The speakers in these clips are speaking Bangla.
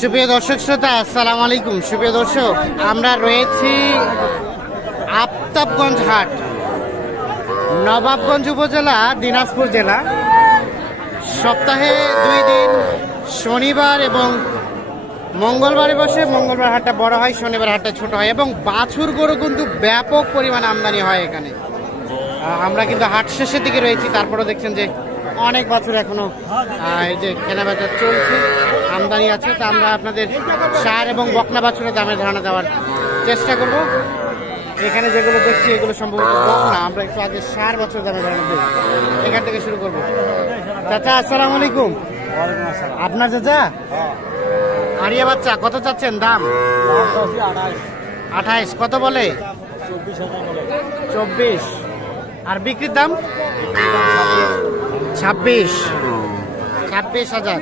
সুপ্রিয় দর্শক শ্রোতা, আসসালামু আলাইকুম। সুপ্রিয় দর্শক, আমরা রয়েছি আফতাবগঞ্জ হাট, নবাবগঞ্জ উপজেলা, দিনাজপুর জেলা। সপ্তাহে 2 দিন শনিবার এবং মঙ্গলবারে বসে। মঙ্গলবার হাটটা বড় হয়, শনিবার হাটটা ছোট হয় এবং বাছুর গরু কিন্তু ব্যাপক পরিমাণে আমদানি হয় এখানে। আমরা কিন্তু হাট শেষের দিকে রয়েছি, তারপরেও দেখছেন যে অনেক বাছুর এখনো এই যে কেনাবেচা চলছে, আমদানি আছে। তা আমরা আপনাদের ষাঁড় এবং বকনা বাছুরের দামের ধারণা দেওয়ার চেষ্টা করব। এখানে যেগুলো দেখছি এগুলো সম্ভবত বকনা। আমরা একটু আগে ষাঁড় বাছুরের দামের ধারণা দিই, এখান থেকে শুরু করব। চাচা আসসালামু আলাইকুম। আপনার চাচা আরিয়া বাচ্চা কত চাচ্ছেন দাম? 28। কত বলে? 24। আর বিক্রির দাম 26,000।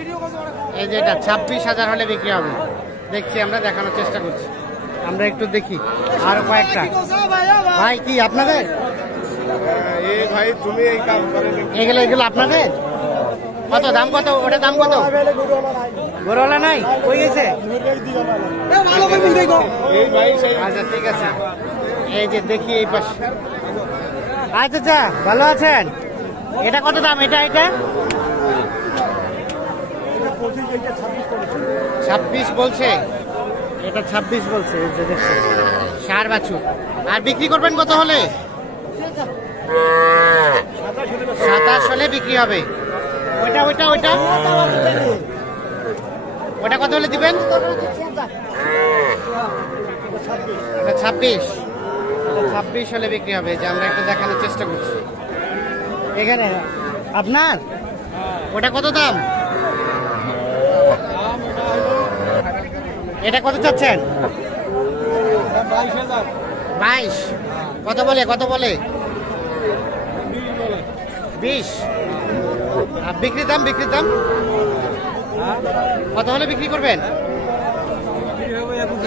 এই যে এটা 26,000 হলে বিক্রি হবে। দেখছি, আমরা দেখানোর চেষ্টা করছি। আমরা একটু দেখি আর কয়েকটা। ভাই কি আপনাদের? এগুলো আপনাদের? কত দাম? কত ওটা দাম? কত? গরুওয়ালা নাই, কই গেছে? আচ্ছা ঠিক আছে। এই যে দেখি এই পাশে। আচ্ছা আচ্ছা, ভালো আছেন? এটা কত দাম? এটা 26 বলছে। এটা 26 বলছে। এই যে দেখছেন ষাঁড় বাছুর। আর বিক্রি করবেন কত হলে? 27 হলে বিক্রি হবে। ওইটা ওইটা ওইটা ওটা কত হলে দিবেন? 26 হলে বিক্রি হবে। যে আমরা একটু দেখানোর চেষ্টা করছি এখানে। আপনার ওটা কত দাম? এটা কত চাচ্ছেন? 22। কত বলে? কত বলে? 20। বিক্রির দাম? বিক্রির দাম কত হলে বিক্রি করবেন?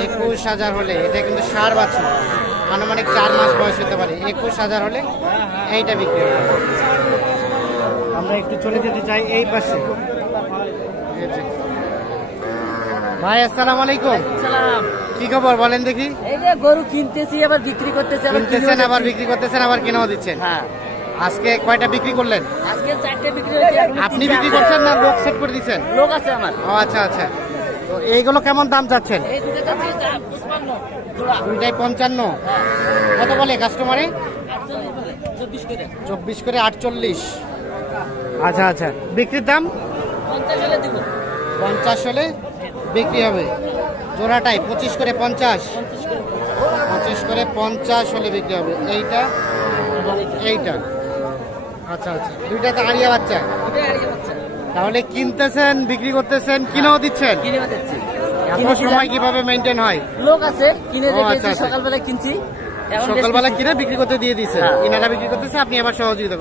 21,000 হলে। এটা কিন্তু ষাঁড় বাছুর, আনুমানিক 4 মাস বয়স হতে পারে। 21,000 হলে এইটা বিক্রি হবে। আমরা একটু চলে যেতে চাই এই পাশে। ভাই আসসালামু আলাইকুম। কি খবর বলেন দেখি? এই যে গরু কিনতেছি, আবার বিক্রি করতেছি। কিনতেছেন, আবার বিক্রি করতেছেন, আবার কিনেও দিচ্ছেন। হ্যাঁ। আজকে কয়টা বিক্রি করলেন? আজকে 4টে বিক্রি হয়েছে। আপনি বিক্রি করছেন না লোক সেট করে দিচ্ছেন? লোক আছে আমার। ও আচ্ছা আচ্ছা। তো এইগুলো কেমন দাম চাচ্ছেন? এই দুটো যাচ্ছে 55 জোড়া। দুইটাই 55। কত বলে কাস্টমারে? 24 করে। 24 করে 48। আচ্ছা আচ্ছা। বিক্রির দাম 50 হলে দিব। 50 হলে বিক্রি হবে। জোড়াটাই 25 করে 50। 25 করে 50 হলে বিক্রি হবে। এইটা এবং এইটা। আচ্ছা আচ্ছা। দুইটা তো আরিয়া বাচ্চা। তাহলে কিনতেছেন, বিক্রি করতেছেন, কিনেও দিচ্ছেন? কিনেও দিচ্ছি। এত সময় কিভাবে মেইনটেইন হয়? লোক আছে, কিনে রেখেছি। আচ্ছা, আচ্ছা। সকালবেলা কিনছি, সকালবেলা কিনে বিক্রি করতে দিয়ে দিচ্ছে। ইনারা বিক্রি করতেছে, আপনি আবার সহযোগিতা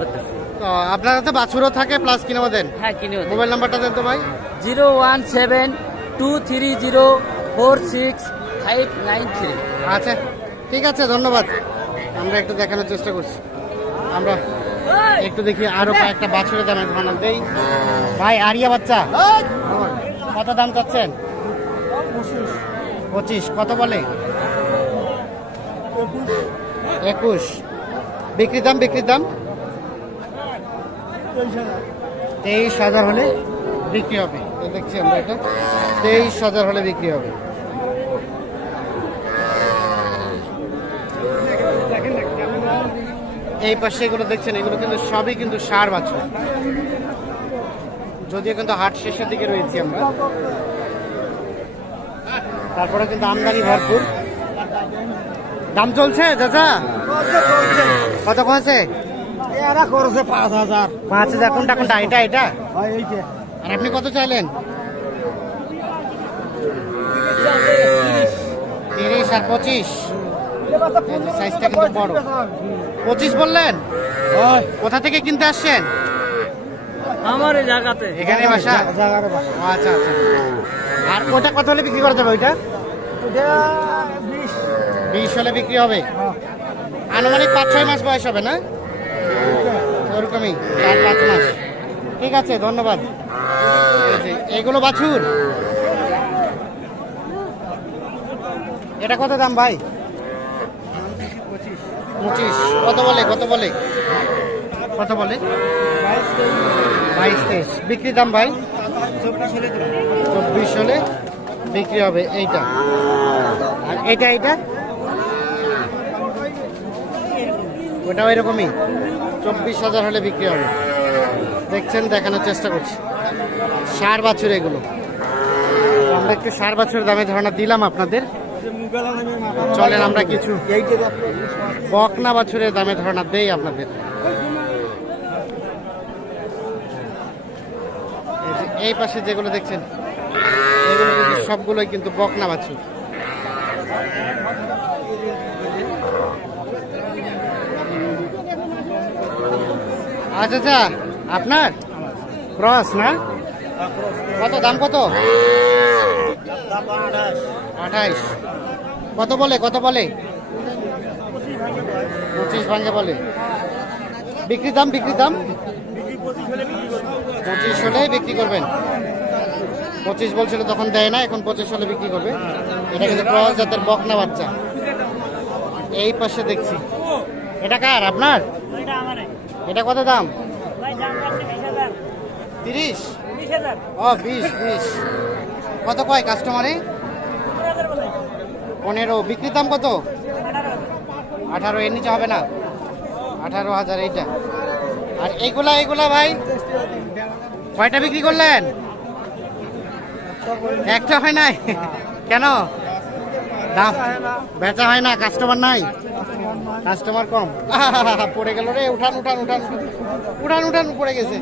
করতেছি। তো আপনারা তো বাছুরও থাকে প্লাস কিনেও দেন? হ্যাঁ, কিনেও। মোবাইল নাম্বারটা দেন তো ভাই। 01723046593। আচ্ছা ঠিক আছে, ধন্যবাদ। আমরা একটু দেখানোর চেষ্টা করছি। আমরা একটু দেখি আরো কয়েকটা বাছুরের দামের ধারণা দেই। ভাই আরিয়া বাচ্চা কত দাম চাচ্ছেন? 25। কত বলে? 21। বিক্রির দাম? বিক্রির দাম 23,000 হলে বিক্রি হবে। দেখছি আমরা এটা 23,000 হলে বিক্রি হবে। এই পাশে এগুলো দেখছেন, এগুলো কিন্তু সবই কিন্তু ষাঁড় বাছুর। যদিও কিন্তু হাট শেষের দিকে রয়েছি আমরা, তারপরে কিন্তু আমদানি ভরপুর। দাম চলছে চাচা? কত কমেছে? 5,000। 5,000 কোনটা কোনটা? এটা এটা। আর আপনি কত চাইলেন? 30 আর 25। সাইজটা কিন্তু বড়। 25 বললেন? কোথা থেকে কিনতে আসছেন? আমার এই জায়গাতে, এখানে বাসা? আচ্ছা আচ্ছা। আর ওটা কত হলে বিক্রি করা যাবে? ওইটা 20 হলে বিক্রি হবে। আনুমানিক 5-6 মাস বয়স হবে না? ওরকমই 4-5 মাস। ঠিক আছে, ধন্যবাদ। এগুলো বাছুর এটা কত দাম ভাই? 25। কত বলে? কত বলে? 22-23। বিক্রি দাম ভাই? 24 হলে বিক্রি হবে এইটা। আর এইটা ওটাও এরকমই 24,000 হলে বিক্রি হবে। দেখছেন, দেখানোর চেষ্টা করছি। ষাঁড় বাছুর এগুলো। আমরা একটু ষাঁড় বাছুরের দামে ধারণা দিলাম আপনাদের। চলেন আমরা কিছু বকনা বাছুরের দামে ধারণা দেই আপনাদের। এই পাশে যেগুলো দেখছেন এগুলো কিন্তু সবগুলোই কিন্তু বকনা বাছুর। আচ্ছা, আপনার ক্রস না? কত দাম? কত? 28। কত বলে? 25 ভাঙে বলে। বিক্রি দাম? 25 হলে বিক্রি করবেন। 25 বলছিল তখন দেয় না, এখন 25 হলে বিক্রি করবে। এটা কিন্তু ক্রস জাতের বকনা বাচ্চা। এই পাশে দেখছি, এটা কার? আপনার? এটা কত দাম? 30। ও 20। কত কয় কাস্টমারে? 15। বিক্রি দাম কত? 18। এর নিচে হবে না? 18,000 এইটা। আর এইগুলা ভাই কয়টা বিক্রি করলেন? একটা হয় নাই? কেন? দাম বেচা হয় না? কাস্টমার নাই? কাস্টমার কম? পড়ে গেল রে। উঠান পড়ে গেছে।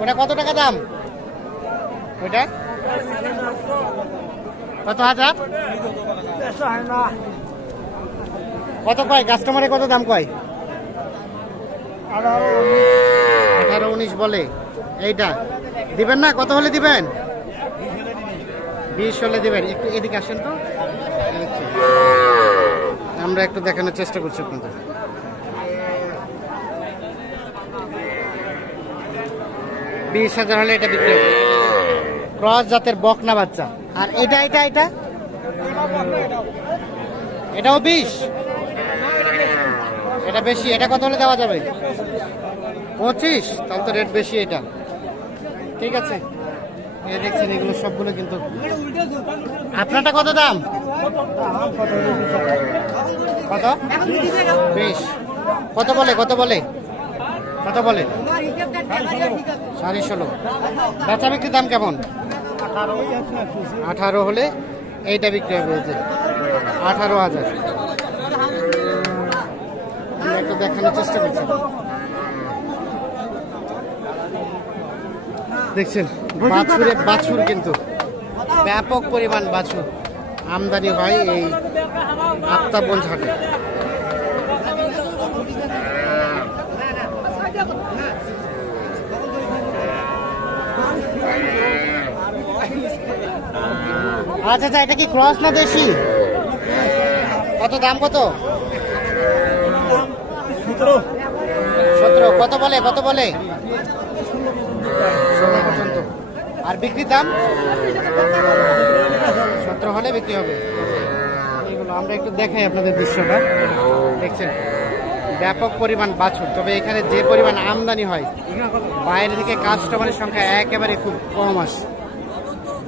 ওটা কত টাকা দাম? ওইটা কত হাজার? কত কয় কাস্টমারে? কত দাম কয়? 18-19 বলে। এইটা দিবেন না? কত হলে দিবেন? 20 হলে দিবেন। একটু এদিকে আসেন তো, আমরা একটু দেখানোর চেষ্টা করছি আপনাদের। 20,000 হলে এটা বিক্রি হবে। ক্রস জাতের বকনা বাচ্চা। আর এটা এটাও 20। এটা বেশি। এটা কত হলে দেওয়া যাবে? 25। তাহলে তো রেট বেশি এটা। ঠিক আছে, দেখছেন এগুলো সবগুলো কিন্তু। আপনারটা কত দাম? কত? 20। কত বলে? 16.5। বেচা বিক্রির দাম কেমন? 18 হলে এইটা বিক্রি হবে। 18,000। আমরা একটু দেখানোর চেষ্টা করছি। দেখছেন বাছুর কিন্তু ব্যাপক পরিমাণ বাছুর আমদানি হয় এই আফতাবগঞ্জ হাটে। আচ্ছা, এটা কি ক্রস না দেশি? কত দাম? কত? 17। কত বলে? 16 পর্যন্ত। আর বিক্রির দাম? 17 হলে বিক্রি হবে। এগুলো আমরা একটু দেখাই আপনাদের দৃশ্যটা। দেখছেন ব্যাপক পরিমাণ বাছুর। তবে এখানে যে পরিমাণ আমদানি হয়, বাইরে থেকে কাস্টমারের সংখ্যা একেবারে খুব কম আসে,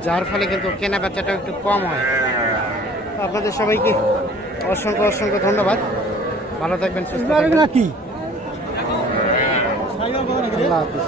যার ফলে কিন্তু কেনা বেচাটাও একটু কম হয়। আপনাদের সবাইকে অসংখ্য ধন্যবাদ। ভালো থাকবেন, সুস্থ থাকবেন। আল্লাহ হাফেজ।